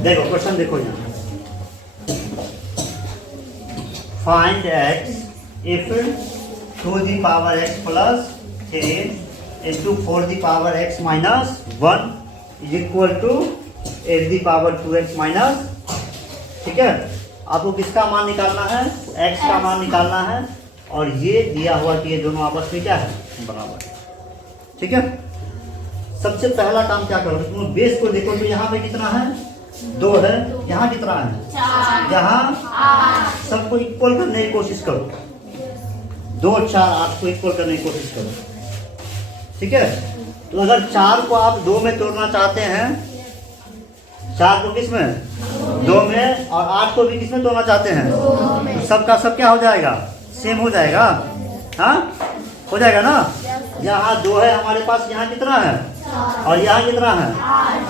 देखो क्वेश्चन देखो यहाँ, find x if 2x plus 3 into 4x minus 1 is equal to 8 minus, ठीक है। आपको किसका मान निकालना है? x का मान निकालना है, और ये दिया हुआ कि ये दोनों आपस में क्या है? बराबर, ठीक है। सबसे पहला काम क्या करो, तुम बेस को देखो तो यहाँ पे कितना है? 2 है। यहाँ कितना है? यहाँ सबको इक्वल करने की कोशिश करो, 2 4 8 को इक्वल करने की कोशिश करो, ठीक है। तो अगर 4 को आप 2 में तोड़ना चाहते हैं, 4 को किस में? 2 में, और 8 को भी किस में तोड़ना चाहते हैं? तो सबका सब क्या हो जाएगा? सेम हो जाएगा, हाँ हो जाएगा ना। यहाँ 2 है हमारे पास, यहाँ कितना है? और यहाँ कितना है?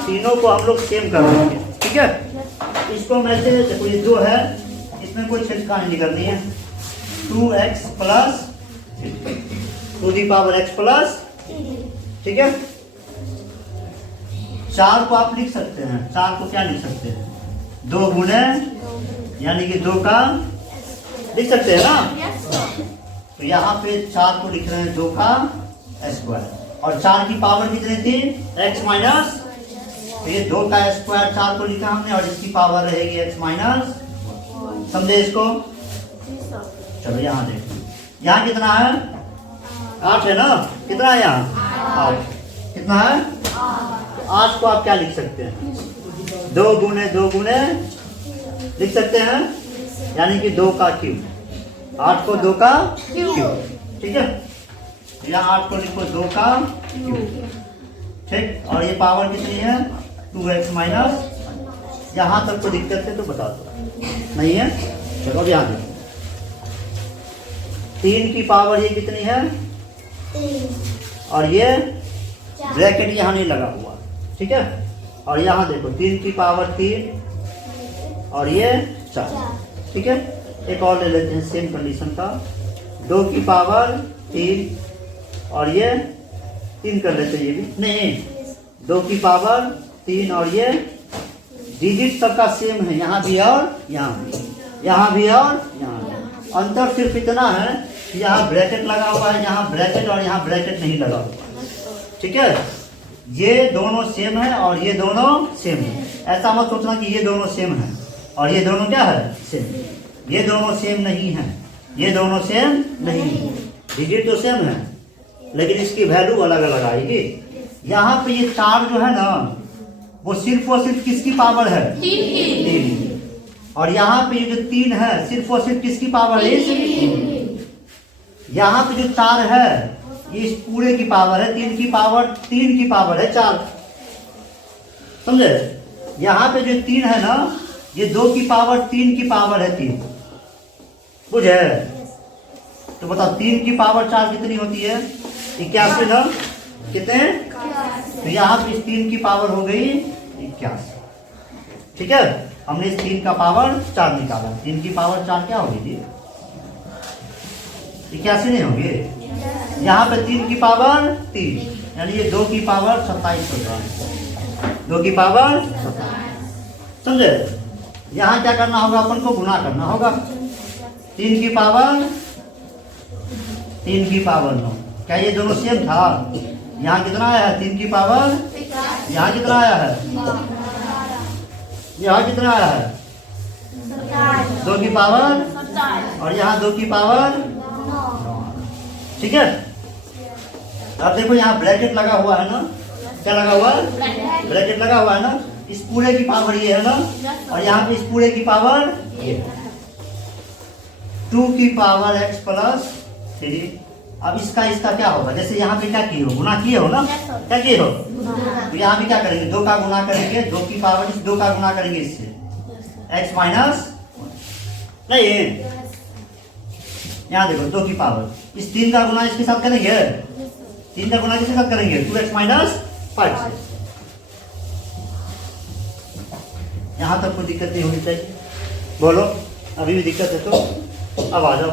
तीनों को हम लोग सेम कर देंगे, ठीक है। इसको मैं से देखो, ये 2 है, इसमें कोई छेड़खानी नहीं करनी है। 2x प्लस 2x प्लस, ठीक है। 4 को आप लिख सकते हैं, 4 को क्या लिख सकते हैं? 2 गुणे, यानी कि 2 का लिख सकते हैं ना। तो यहाँ पे 4 को लिख रहे हैं 2 का स्क्वायर, और 4 की पावर कितनी थी? x माइनस, तो ये 2 का स्क्वायर 4 को लिखा हमने, और इसकी पावर रहेगी x माइनस, समझे इसको? चलो यहाँ देखो, यहाँ कितना है? 8 है ना। कितना है यहाँ? 8। कितना है? 8 को आप क्या लिख सकते हैं? 2 गुणे लिख सकते हैं, यानी कि 2 का क्यूब। 8 को 2 का क्यूब, ठीक है। यहाँ 8 को लिखो 2 का क्यूब, ठीक। और ये पावर कितनी है? 2x minus. यहाँ तक को दिक्कत है तो बता दो, नहीं है? चलो यहाँ देखो, 3 की पावर ये कितनी है? 3, और ये ब्रैकेट यहाँ नहीं लगा हुआ, ठीक है। और यहाँ देखो 3 की पावर 3, और ये 4, ठीक है। एक और ले लेते हैं सेम कंडीशन का, 2 की पावर 3, और ये 3 कर लेते हैं, ये भी नहीं, 2 की पावर 3, और ये डिजिट सबका सेम है, यहाँ भी और यहाँ भी, यहाँ भी और यहाँ भी। अंतर सिर्फ इतना है कि यहाँ ब्रैकेट लगा हुआ है, यहाँ ब्रैकेट, और यहाँ ब्रैकेट नहीं लगा हुआ, ठीक है। ये दोनों सेम है और ये दोनों सेम है। ऐसा मत सोचना कि ये दोनों सेम है और ये दोनों क्या है? सेम। ये दोनों सेम नहीं है, ये दोनों सेम नहीं है। डिजिट तो सेम है, लेकिन इसकी वैल्यू अलग अलग आएगी। यहाँ पे ये 4 जो है ना, वो सिर्फ और सिर्फ किसकी पावर है? 3। और यहाँ पे ये जो 3 है, सिर्फ और सिर्फ किसकी पावर है? 3। यहाँ पे जो 4 है, ये इस पूरे की पावर है, 3 की पावर है 4, समझे? यहाँ पे जो 3 है ना, ये 2 की पावर 3 की पावर है 3, बुझे? तो बताओ 3 की पावर 4 कितनी होती है? 81 ना, कितने? तो यहाँ पे इस 3 की पावर हो गई 81, ठीक है। हमने इस 3 का पावर 4 निकाला, 3 की पावर 4 क्या होगी थी? 81 नहीं होगी। यहाँ पे 3 की पावर 3, यानी ये 2 की पावर 27 होता है, 2 की पावर 27, समझे? यहाँ क्या करना होगा? अपन को गुना करना होगा। 3 की पावर 9, क्या ये दोनों सेम था? यहाँ कितना आया है? 3 की पावर, यहाँ कितना आया है? यहाँ कितना आया है? 2 की पावर, और यहाँ 2 की पावर, ठीक है। अब देखो यहाँ ब्रैकेट लगा हुआ है ना, क्या लगा हुआ है? ब्रैकेट लगा हुआ है ना। इस पूरे की पावर ये है ना, और यहाँ पे इस पूरे की पावर ये, 2 की पावर x प्लस 3। अब इसका क्या होगा? जैसे यहाँ पे क्या किए हो? गुना किए हो ना, क्या किए हो? तो यहाँ भी क्या करेंगे? 2 का गुना करेंगे, 2 की पावर इस 2 का गुना करेंगे इससे, x माइनस, नहीं यहाँ देखो 2 की पावर इस 3 का गुना इसके साथ करेंगे, 3 का गुना किसके साथ करेंगे? 2x माइनस 5 से। यहाँ तक कोई दिक्कत नहीं होनी चाहिए, बोलो। अभी भी दिक्कत है तो अब आ जाओ।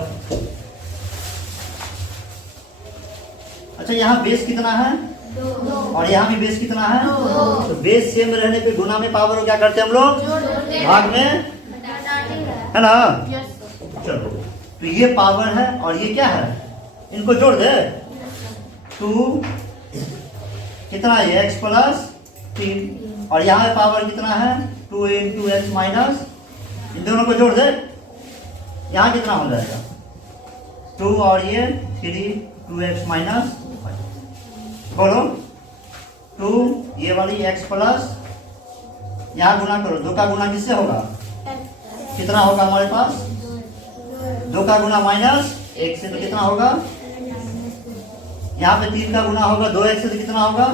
अच्छा यहाँ बेस कितना है? और यहाँ भी बेस कितना है? तो बेस सेम रहने पे गुना में पावर को क्या करते हैं हम लोग? भाग में, है ना? चलो, तो ये पावर है और ये क्या है? इनको जोड़ दे। 2 कितना है? x प्लस 3 और यहाँ पावर कितना है? 2 इंटू एक्स माइनस, इन दोनों को जोड़ दे। यहाँ कितना हो जाएगा? 2 और ये 3 2x माइनस, बोलो 2 ये वाली x प्लस, यहाँ गुना करो। 2 का गुना किससे होगा? कितना होगा हमारे पास? 2 का गुना माइनस 1 से, तो कितना होगा? यहाँ पे 3 का गुना होगा 2x से, तो कितना होगा?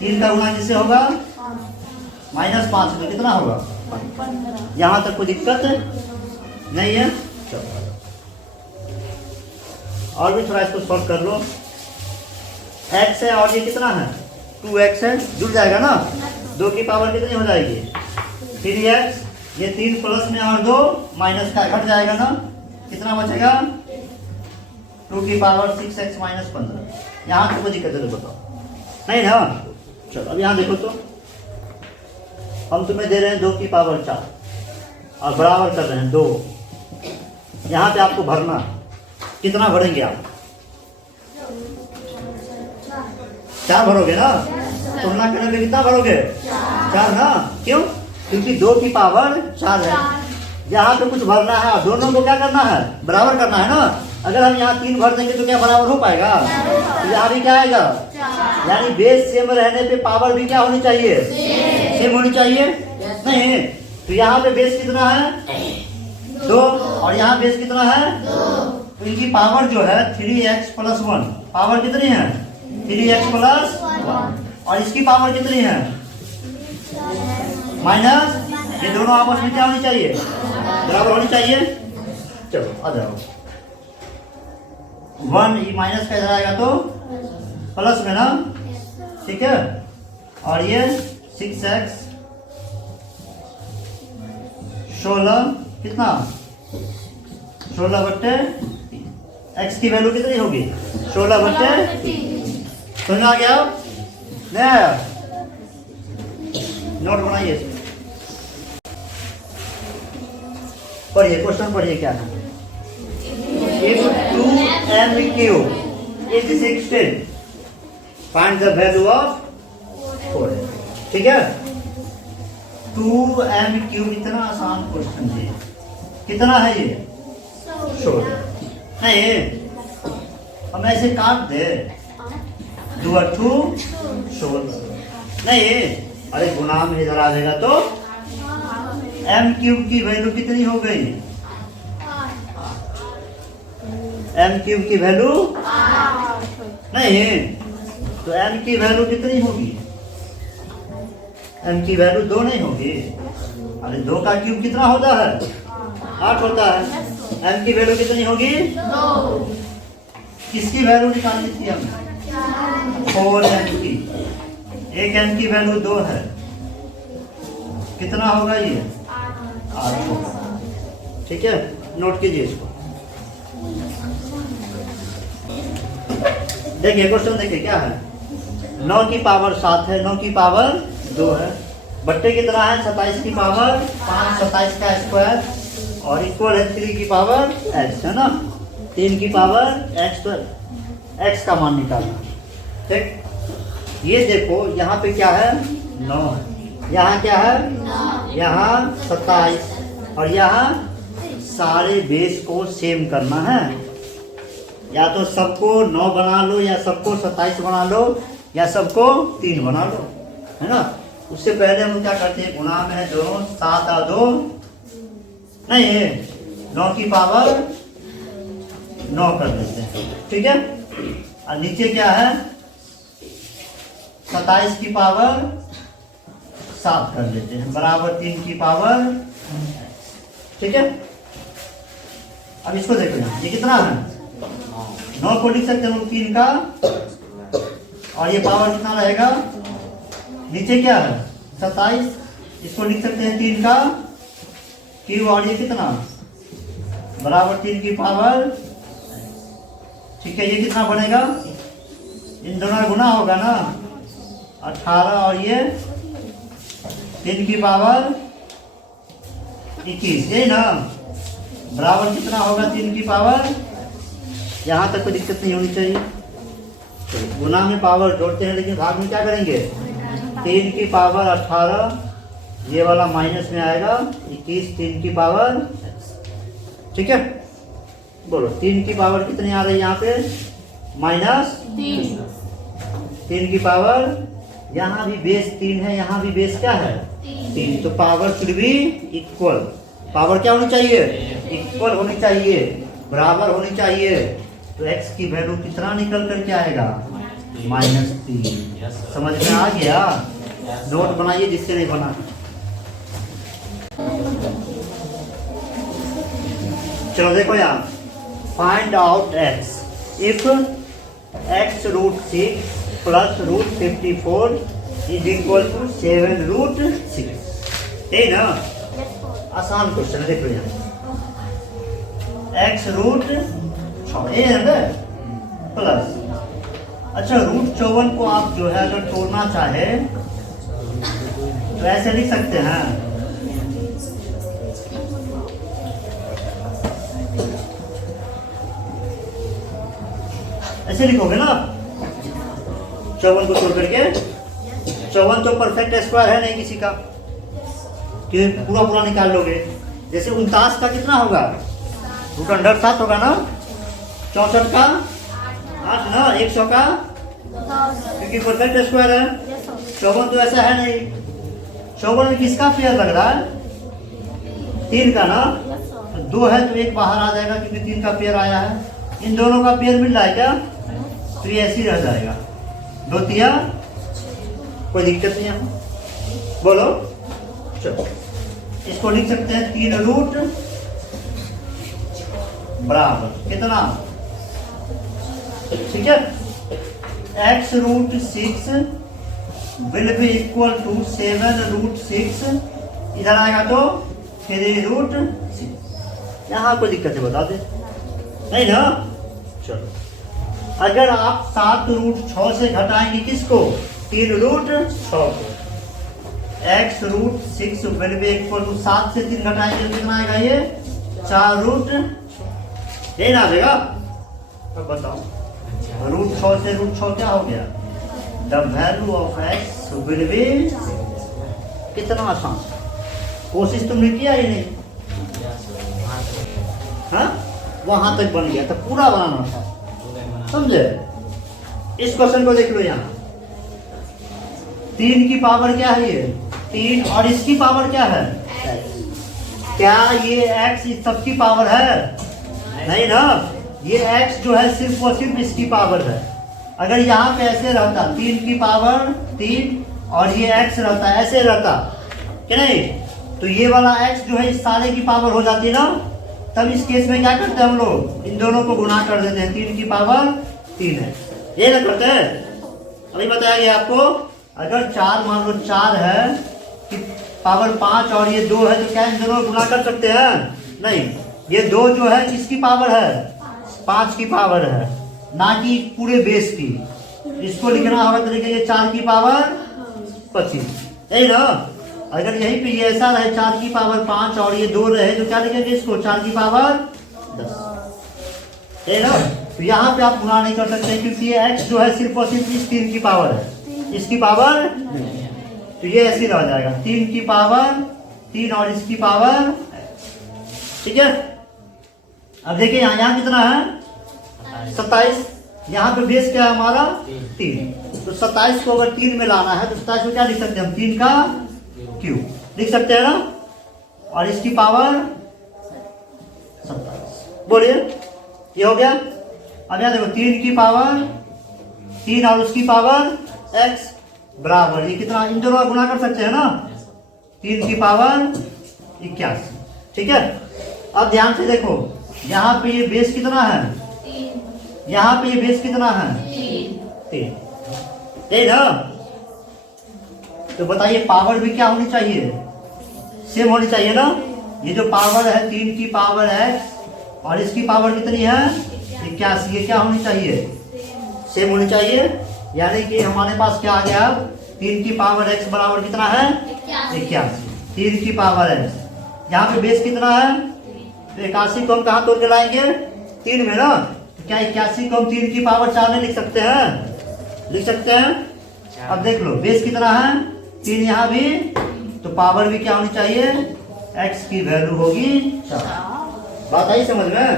3 का गुना किससे होगा? माइनस 5 से, तो कितना होगा? यहाँ तक कोई दिक्कत नहीं है। चलो और भी थोड़ा इसको सॉल्व कर लो। x है और ये कितना है? 2x है, जुड़ जाएगा ना? 2 की पावर कितनी हो जाएगी? 3x, ये 3 प्लस में और 2 माइनस का घट जाएगा ना? कितना बचेगा? 2 की पावर 6x माइनस 15। यहाँ तक कोई दिक्कत है तो बताओ, नहीं ना? चलो अब यहाँ देखो, तो हम तुम्हें दे रहे हैं 2 की पावर 4 और बराबर कर रहे हैं 2। यहाँ पे आपको भरना, कितना भरेंगे आप? 4 भरोगे ना? तुलना करने में कितना भरोगे? 4 ना? क्यों? क्योंकि 2 की पावर 4 है। यहाँ पे कुछ भरना है, दोनों को क्या करना है? बराबर करना है ना? अगर हम यहाँ 3 भर देंगे तो क्या बराबर हो पाएगा? तो यहाँ भी क्या आएगा? यानी बेस सेम रहने पे पावर भी क्या होनी चाहिए? सेम होनी चाहिए। नहीं, तो यहाँ पे बेस कितना है? 2 और यहाँ बेस कितना है? तो इनकी पावर जो है 3x प्लस 1, पावर कितनी है? 3x प्लस 1 और इसकी पावर कितनी है? माइनस, ये दोनों आपस में क्या होनी चाहिए? बराबर होनी चाहिए। चलो आ जाओ, 1 ये माइनस का इधर आएगा तो प्लस में ना, ठीक है? और ये 6x 16 कितना? 16/, x की वैल्यू कितनी होगी? 16/3। समझ आ गया? नहीं आया? नोट बनाइए, पढ़िए, क्वेश्चन पढ़िए क्या है? If 2m³ is 16, find the value of 4। ठीक है? 2m³ इतना आसान क्वेश्चन है। कितना है ये? 16। नहीं, हम ऐसे काट दे, 2 16। नहीं, अरे गुना में इधर आ जाएगा तो m³ की वैल्यू कितनी हो गई? m³ की वैल्यू नहीं, तो m की वैल्यू कितनी होगी? m की वैल्यू 2 नहीं होगी। अरे 2 का क्यूब कितना होता है? 8 होता है। m की वैल्यू कितनी होगी? 2। किसकी वैल्यू निकालनी थी हमें? 4m की। एक m की वैल्यू 2 है, कितना होगा ये? 8 होगा। ठीक है, नोट कीजिए इसको। देखिए क्वेश्चन, देखिए क्या है? 9 की पावर 7 है, 9 की पावर 2 है, बट्टे कितना है? 27 की पावर 5, 27 का स्क्वायर और इक्वल है 3 की पावर x, है ना? 3 की पावर x, तो x का मान निकालना। ठीक, ये देखो यहाँ पे क्या है? 9 है, यहाँ क्या है? यहाँ 27 और यहाँ सारे बेस को सेम करना है। या तो सबको 9 बना लो, या सबको 27 बना लो, या सबको 3 बना लो, है ना? उससे पहले हम क्या करते हैं? गुना में है दोनों, 7 और 2 नहीं है, 9 की पावर 9 कर देते हैं। ठीक है, और नीचे क्या है? 27 की पावर 7 कर देते हैं, बराबर 3 की पावर। ठीक है, अब इसको देखो, यहाँ ये कितना है? 9 को लिख सकते हैं 3 का, और ये पावर कितना रहेगा? नीचे क्या है? 27, इसको लिख सकते हैं 3 का क्यूब, और ये कितना? बराबर 3 की पावर। ठीक है, ये कितना बनेगा? इन दोनों का गुना होगा ना, 18 और ये 3 की पावर 21, यही ना, बराबर कितना होगा 3 की पावर। यहाँ तक कोई दिक्कत नहीं होनी चाहिए। तो गुना में पावर जोड़ते हैं, लेकिन भाग में क्या करेंगे, 3 की पावर 18, ये वाला माइनस में आएगा 21, 3 की पावर, ठीक है। बोलो 3 की पावर कितनी आ रही है यहाँ पे, -3, 3 की पावर, यहाँ भी बेस 3 है, यहाँ भी बेस क्या है 3, तो power should be equal. Power क्या होनी चाहिए, इक्वल होनी चाहिए, बराबर होनी चाहिए। तो x की वैल्यू कितना निकल कर के आएगा, -3। समझ में आ गया। नोट बनाइए जिससे नहीं बना। चलो देखो यहाँ, find out x if x√6 + √54 = 7√6, ठीक ना। आसान क्वेश्चन है, देखो यहाँ x√6 प्लस, अच्छा √54 को आप जो है अगर तोड़ना चाहे तो ऐसे लिख सकते हैं, ऐसे लिखोगे ना, 54 को तोड़ करके। 54 तो परफेक्ट स्क्वायर है नहीं किसी का, कि पूरा पूरा निकाल लोगे। जैसे 49 का कितना होगा, √7 होगा ना, 64 का 8 ना, 100 का, क्योंकि परफेक्ट स्क्वायर है। 54 तो ऐसा है नहीं। 54 में किसका पेयर लग रहा है, 3 का ना, तो 2 है तो 1 बाहर आ जाएगा, क्योंकि 3 का पेयर आया है। इन दोनों का पेयर मिल रहा है क्या, तो ये ऐसे ही रह जाएगा, 2 तिया, कोई दिक्कत नहीं है। बोलो, चलो इसको लिख सकते हैं 3 रूट बराबर कितना, ठीक है, x√6 will be equal to 7√6, इधर आएगा तो 3√6। यहाँ कोई दिक्कत है बता दे, नहीं ना। चलो अगर आप 7√6 से घटाएंगे किसको, 3√6 को, x√6 will be equal to 7 से 3 घटाएंगे तो कितना आएगा, ये 4√6, यही ना आ जाएगा। अब बताओ √6 से √6 क्या हो गया, the value of x will be, कितना आसान। कोशिश तुमने किया ही नहीं, हाँ वहां तक बन गया, तो पूरा बनाना था, समझे। इस क्वेश्चन को देख लो, यहाँ 3 की पावर क्या है, ये 3, और इसकी पावर क्या है, क्या ये x इस सबकी पावर है, नहीं ना। ये x जो है सिर्फ और सिर्फ इसकी पावर है। अगर यहाँ पे ऐसे रहता 3 की पावर 3 और ये x रहता, ऐसे रहता कि नहीं, तो ये वाला x जो है इस सारे की पावर हो जाती ना। तब इस केस में क्या करते हैं हम लोग, इन दोनों को गुना कर देते हैं, 3 की पावर 3 है, ये ना करते हैं। अभी बताया गया आपको, अगर 4 मान लो 4 है कि पावर 5 और ये 2 है, तो क्या इन दोनों को गुना कर सकते हैं, नहीं। ये 2 जो है किसकी पावर है, 5 की पावर है, ना कि पूरे बेस की। इसको लिखना होगा तो लिखेंगे 4 की पावर 25, यही ना। अगर यहीं पे ये ऐसा रहे 4 की पावर 5 और ये 2 रहे, तो क्या लिखेंगे इसको, 4 की पावर 10, यही ना। तो यहाँ पे आप गुना नहीं कर सकते, क्योंकि ये x जो है सिर्फ और सिर्फ इस 3 की पावर है, इसकी पावर नहीं। तो ये ऐसे रह जाएगा, 3 की पावर 3 और इसकी पावर, ठीक है। अब देखिए यहाँ कितना है, 27। यहाँ पे बेस क्या है हमारा, 3, तो 27 को अगर 3 में लाना है तो 27 को क्या लिख सकते हैं हम, 3 का क्यूब लिख सकते हैं ना, और इसकी पावर 27। बोलिए, ये हो गया। अब यहाँ देखो 3 की पावर 3 और उसकी पावर x बराबर, ये कितना, इन दोनों का गुना कर सकते हैं ना, 3 की पावर 81, ठीक है। अब ध्यान से देखो, यहाँ पे ये बेस कितना है, यहाँ पे ये बेस कितना है, 3, यही ना। तो बताइए पावर भी क्या होनी चाहिए, सेम होनी चाहिए ना। ये जो पावर है 3 की पावर x और इसकी पावर कितनी है 81, ये क्या होनी चाहिए, सेम होनी चाहिए। यानी कि हमारे पास क्या आ गया अब 3 की पावर x बराबर कितना है 81। 3 की पावर x, यहाँ पे बेस कितना है तो 81 को हम कहाँ तोड़ के लाएंगे 3 में ना, तो क्या 81 को हम 3 की पावर 4 में लिख सकते हैं, लिख सकते हैं। अब देख लो बेस कितना है 3 यहाँ भी, तो पावर भी क्या होनी चाहिए x की वैल्यू होगी 4। बात आई समझ में,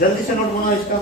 जल्दी से नोट बनाओ इसका।